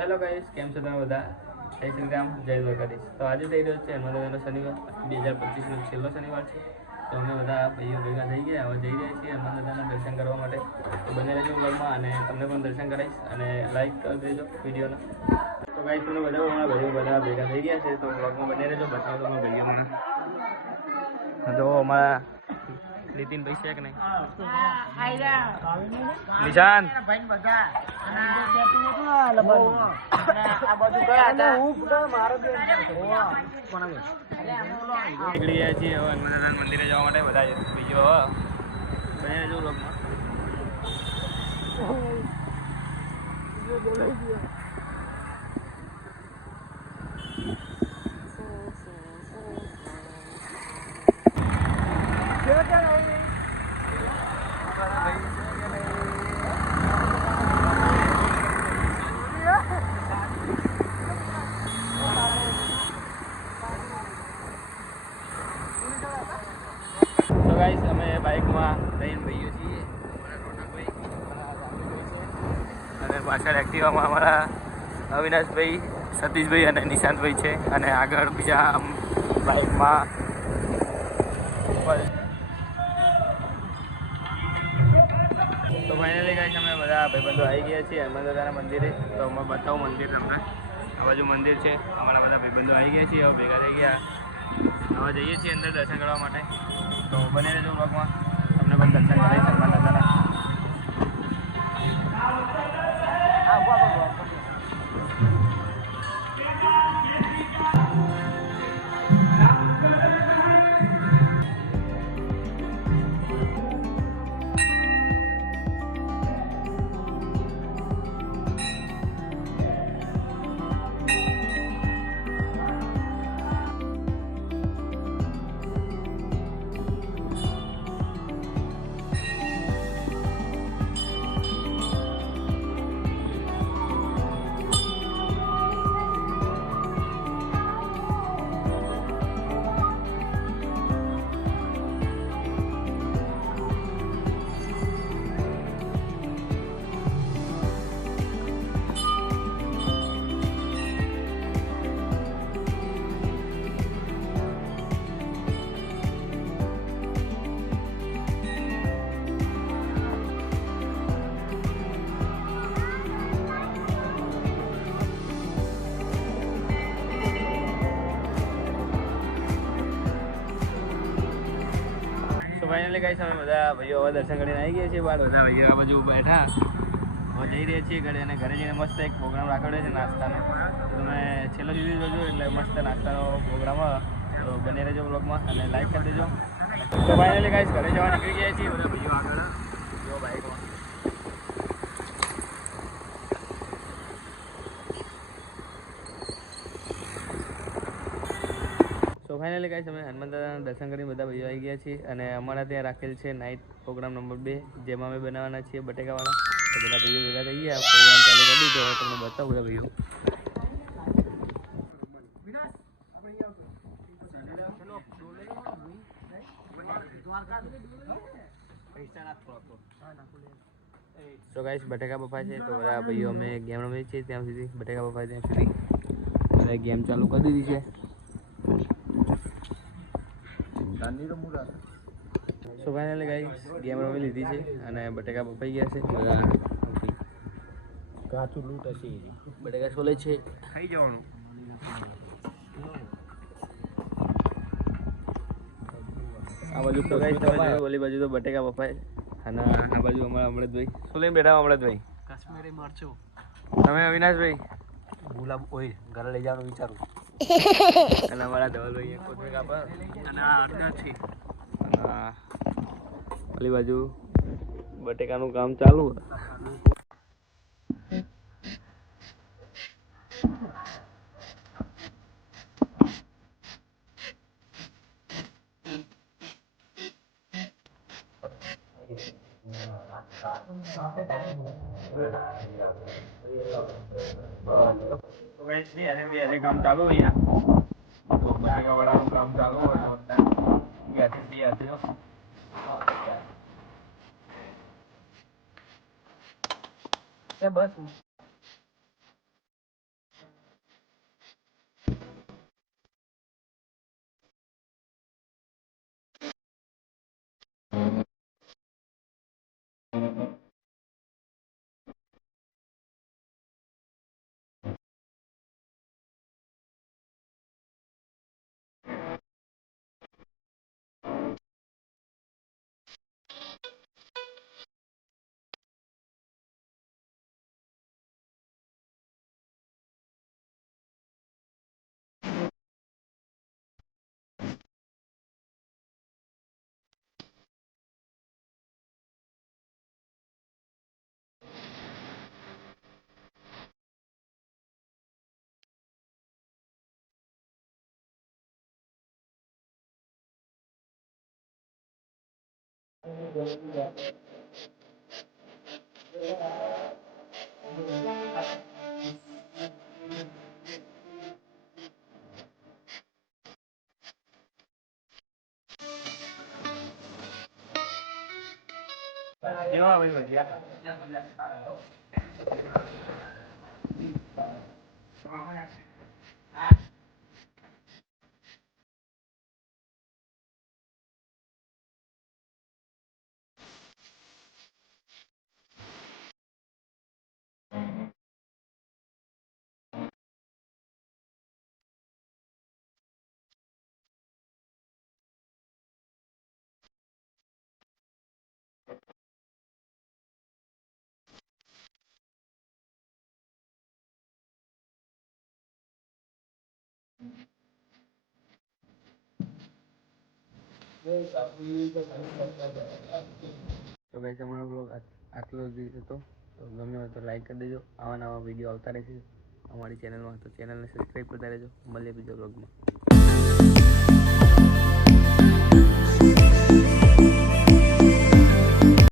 Hello guys, કેમ છો તમે બધા? જય શ્રી રામ, જય દ્વારકાધીશ. તો આજે થઈ રહ્યો છે હનુમાન શનિવાર 2025નો છેલ્લો શનિવાર છે. તો અમે બધા ભાઈઓ ભેગા થઈ ગયા, હવે જઈ રહ્યા છીએ હનુમાન દાદાના દર્શન કરવા માટે. તો બને રહેજો વ્લોગમાં અને તમને પણ દર્શન કરાવીશ અને લાઈક કરી દેજો વિડીયોને. તો ગાઈસ તમે બધા અમારા ભાઈઓ બધા ભેગા થઈ ગયા છે, તો વ્લોગમાં બને રહેજો, બતાવો તમે ભાઈઓ મને. જો અમારા નીતિનભાઈ છે કે નહીં? નિશાંત નીકળી ગયા છીએ હવે હનુમાન મંદિરે જવા માટે. બધા બીજો બને રહેજો વ્લોગમાં. તો ગાઈસ અમે બાઇકમાં લઈને ભાઈઓ છીએ, અને પાછળ એક્ટિવામાં અમારા અવિનાશભાઈ, સતીશભાઈ અને નિશાંતભાઈ છે, અને આગળ બીજા બાઇકમાં તો ફાઇનલી ગાઈસ અમે બધા ભાઈબંધો આવી ગયા છીએ હનુમાન દાદાના મંદિરે. તો અમે બતાવું મંદિર તમને. આ બાજુ મંદિર છે, અમારા બધા ભાઈબંધો આવી ગયા છીએ, હવે ભેગા થઈ ગયા. હવે જઈએ છીએ અંદર દર્શન કરવા માટે. તો બને રહેજો વ્લોગમાં, તમને પણ દર્શન કરાવીશ હનુમાન દાદાના. ફાઇનલી ગાઈસ અમે બધા ભાઈઓ હવે દર્શન કરીને આવી ગયા છીએ. બાર બધા ભાઈઓ આ બાજુ બેઠા, હવે જઈ રહ્યા છીએ ઘરે. અને ઘરે જઈને મસ્ત એક પ્રોગ્રામ રાખેલો છે નાસ્તાનો. તો તમે છેલ્લો સુધી જોજો, એટલે મસ્ત નાસ્તાનો પ્રોગ્રામ હોય. તો બને રહેજો બ્લોગમાં અને લાઈક કરી દેજો. તો ફાઇનલી ગાઈસ ઘરે જવા નીકળી ગયા છીએ બધા ભાઈઓ આગળ જો બાઈકમાં. તો ફાઇનલી ગાઈસ અમે હનુમાન દાદાના દર્શન કરીને બધા ભાઈઓ આવી ગયા છીએ, અને અમારા ત્યાં રાખેલ છે નાઇટ પ્રોગ્રામ નંબર 2, જેમાં અમે બનાવવાના છીએ બટેકાવાળા. તો બધા ભાઈઓ ભેગા થઈ ગયા, પ્રોગ્રામ ચાલુ કરી દીધો. હવે તમને બતાવું બધા ભાઈઓ. તો ગાઈસ બટેકા બફાય છે, તો બધા ભાઈઓ અમે ગેમ રમીએ છીએ ત્યાં સુધી. બટેકા બફાય ત્યાં સુધી બધા ગેમ ચાલુ કરી દીધી છે. સો ફાઇનલી ગાઈસ ગેમ રમી લીધી છે, અને બટેકા બફાઈ ગયા છે. બધા કાચું લૂંટ હશે, બટેકા છોલે છે, ખાઈ જવાનું. આ બાજુ તો ગાઈસ તમે જોયું, ઓલી બાજુ તો બટેકા બફાય, અને આ બાજુ અમારા અમૃતભાઈ શું લઈને બેઠા? અમૃતભાઈ કાશ્મીરી મરચું. તમે અવિનાશભાઈ? ગુલાબ ઓઇલ ઘરે લઈ જવાનું વિચારું. અને અમારા ધવલભાઈ કોથમીર કાપા, અને આ અડધા છે, અને ઓલી બાજુ બટેકાનું કામ ચાલુ. તો ગાઈસ અરે કામ ચાલુ અહીંયા, તો બટેકા વાળાનું કામ ચાલુ હોય તો બસ તો ગાઈસ અમારો બ્લોગ આટલો જ હતો. તો ગમ્યો હોય તો લાઈક કરી દેજો. આવા નવા વિડીયો આવતા રહેશે અમારી ચેનલમાં, તો ચેનલને સબસ્ક્રાઈબ કરતા રહેજો. મળીએ બીજા બ્લોગમાં.